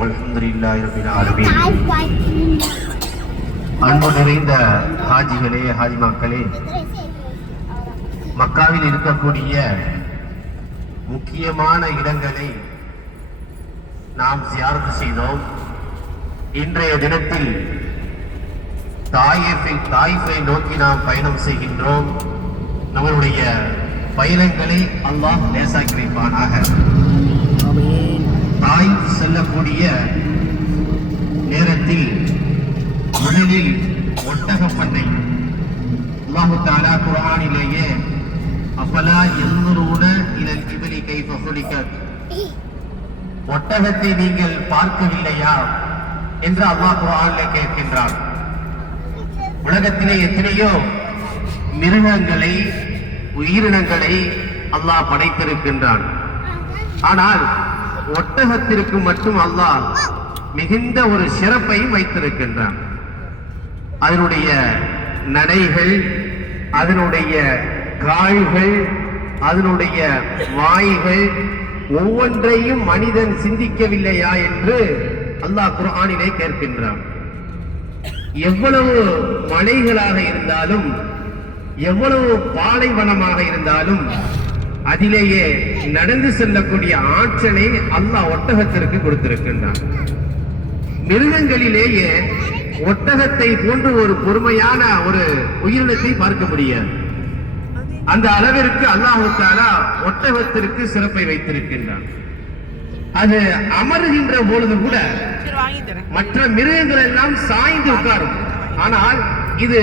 வல்ஹம்துலில்லாஹி ரப்பில் ஆலமீன். அன்பு நிறைந்த ஹாஜிகளே, ஹாஜிமாக்களே, மக்காவில் இருக்கக்கூடிய முக்கியமான இடங்களை நாம் ஜியாரத் செய்தோம். இன்றைய தினத்தில் தாயிஃபை நோக்கி நாம் பயணம் செய்கின்றோம். நம்மளுடைய பயணங்களை அல்லாஹ் லேசாக்கி வைப்பானாக. தாயிஃப் செல்லக்கூடிய நேரத்தில் முதலில் ஒட்டக பண்ணை அல்லாஹ் தஆலா குர்ஆனிலேயே அஃபலா யன்துரூன இலல் இப்லி கைஃப குலிகத், ஒட்டகத்தை நீங்கள் பார்க்கவில்லையா என்று அல்லாஹ் குர்ஆனிலே கேட்கின்றான். உலகத்திலே எத்தனையோ மிருகங்களை, உயிரினங்களை அல்லாஹ் படைத்திருக்கின்றான். ஆனால் ஒட்டகத்திற்கு மட்டும் அல்லாஹ் மிகுந்த ஒரு சிறப்பையும் வைத்திருக்கின்றான். அதனுடைய நடைகள், அதனுடைய கால்கள், அதனுடைய வாய்கள் ஒவ்வொன்றையும் மனிதன் சிந்திக்கவில்லையா என்று அல்லாஹ் குர்ஆனிலே கேட்கின்றான். எவ்வளவு மலைகளாக இருந்தாலும், எவ்வளவு பாலைவனமாக இருந்தாலும் அதிலேயே நடந்து செல்லக்கூடிய ஆற்றலை அல்லாஹ் ஒட்டகத்திற்கு கொடுத்திருக்கின்றான். மிருகங்களிலேயே ஒட்டகத்தை போன்று ஒரு பொறுமையான ஒரு உயிரினத்தை பார்க்க முடியாது. அந்த அளவிற்கு அல்லாஹ் தஆலா ஒட்டகத்திற்கு சிறப்பை வைத்திருக்கின்றான். அது அமருகின்ற பொழுது கூட மற்ற மிருகங்கள் எல்லாம் சாய்ந்து உட்காரும். ஆனால் இது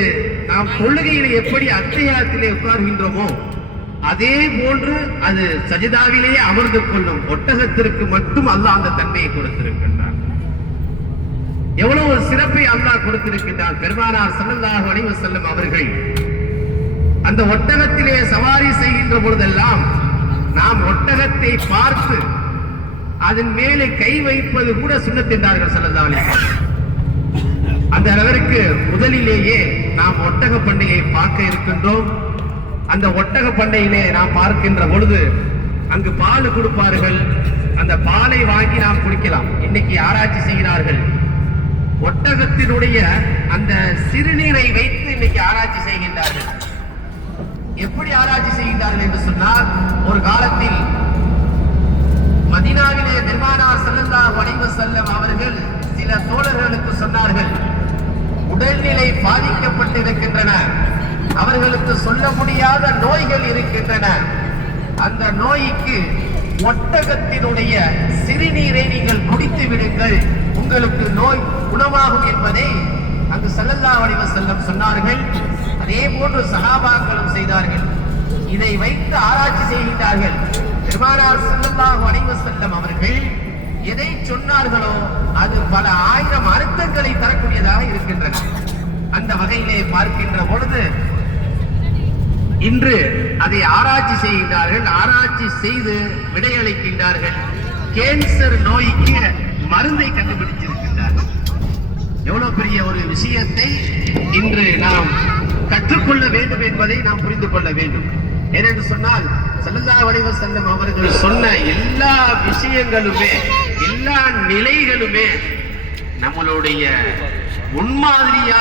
நாம் தொழுகையிலே எப்படி அத்தையாத்திலே உட்கார்கின்றோமோ அதே போன்று அது சஜிதாவிலேயே அமர்ந்து கொள்ளும். ஒட்டகத்திற்கு மட்டும் அல்லாஹ் அந்த தன்மையை கொடுத்திருக்கின்றான். எவ்வளவு சிறப்பை அல்லாஹ் கொடுத்திருக்கின்றான். பெருமானார் ஸல்லல்லாஹு அலைஹி வஸல்லம் அவர்கள் அந்த ஒட்டகத்திலே சவாரி செய்கின்ற பொழுதெல்லாம் நாம் ஒட்டகத்தை பார்த்து அதன் மேலே கை வைப்பது கூட சுன்னத் என்றார்கள் ஸல்லல்லாஹு அலைஹி வஸல்லம். அந்த அளவிற்கு முதலிலேயே நாம் ஒட்டக பண்டிகையை பார்க்க இருக்கின்றோம். அந்த ஒட்டக பண்டையிலே நாம் பார்க்கின்ற பொழுது அங்கு பால் கொடுப்பார்கள். அந்த பாலை வாங்கி நாம் குடிக்கலாம். இன்னைக்கு ஆராய்ச்சி செய்கிறார்கள். ஒட்டகத்தினுடைய அந்த சிறுநீரை வைத்து இன்னைக்கு ஆராய்ச்சி செய்கின்றார்கள். எப்படி ஆராய்ச்சி செய்கின்றார்கள் என்று சொன்னால், ஒரு காலத்தில் மதீனாவிலே பெருமானார் ஸல்லல்லாஹு அலைஹி வஸல்லம் அவர்கள் சில தோழர்களுக்கு சொன்னார்கள், உடல்நிலை பாதிக்கப்பட்டிருக்கின்றன, அவர்களுக்கு சொல்ல முடியாத நோய்கள் இருக்கின்றன, அந்த நோய்க்கு ஒட்டகத்தினுடைய சிறுநீரை நீங்கள் குடித்து விடுங்கள், உங்களுக்கு நோய் குணமாகும் என்பதை அங்கு ஸல்லல்லாஹு அலைஹி வஸல்லம் சொன்னார்கள். அதே போன்று சஹாபாக்களும் செய்தார்கள். இதை வைத்து ஆராய்ச்சி செய்கின்றார்கள். பெருமானார் ஸல்லல்லாஹு அலைஹி வஸல்லம் அவர்கள் எதை சொன்னார்களோ அது பல ஆயிரம் அர்த்தங்களை தரக்கூடியதாக இருக்கின்றன. அந்த வகையிலே பார்க்கின்ற பொழுது இன்று அதை ஆராய்ச்சி செய்கின்றார்கள். ஆராய்ச்சி செய்து விடையளிக்கின்றார்கள். கேன்சர் நோய்க்கு மருந்தை கண்டுபிடிச்சிருக்கின்றார்கள். எவ்வளவு பெரிய ஒரு விஷயத்தை இன்று நாம் கற்றுக்கொள்ள வேண்டும் என்பதை நாம் புரிந்து கொள்ள வேண்டும். ஏனென்று சொன்னால், ஸல்லல்லாஹு அலைஹி வஸல்லம் அவர்கள் சொன்ன எல்லா விஷயங்களுமே, எல்லா நிலைகளுமே நம்மளுடைய முன்மாதிரியா